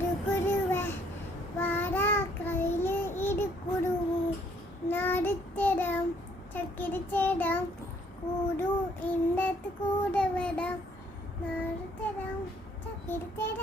കുരുവേ വാടാ കയ്യില് ഇടുക്കുരുവു നാടുത്തരം ചക്കിരിച്ചേടാം കൂടു ഇന്നത്ത് കൂടെ വരാം നാടുത്തരം ചക്കിരിച്ചേടാം.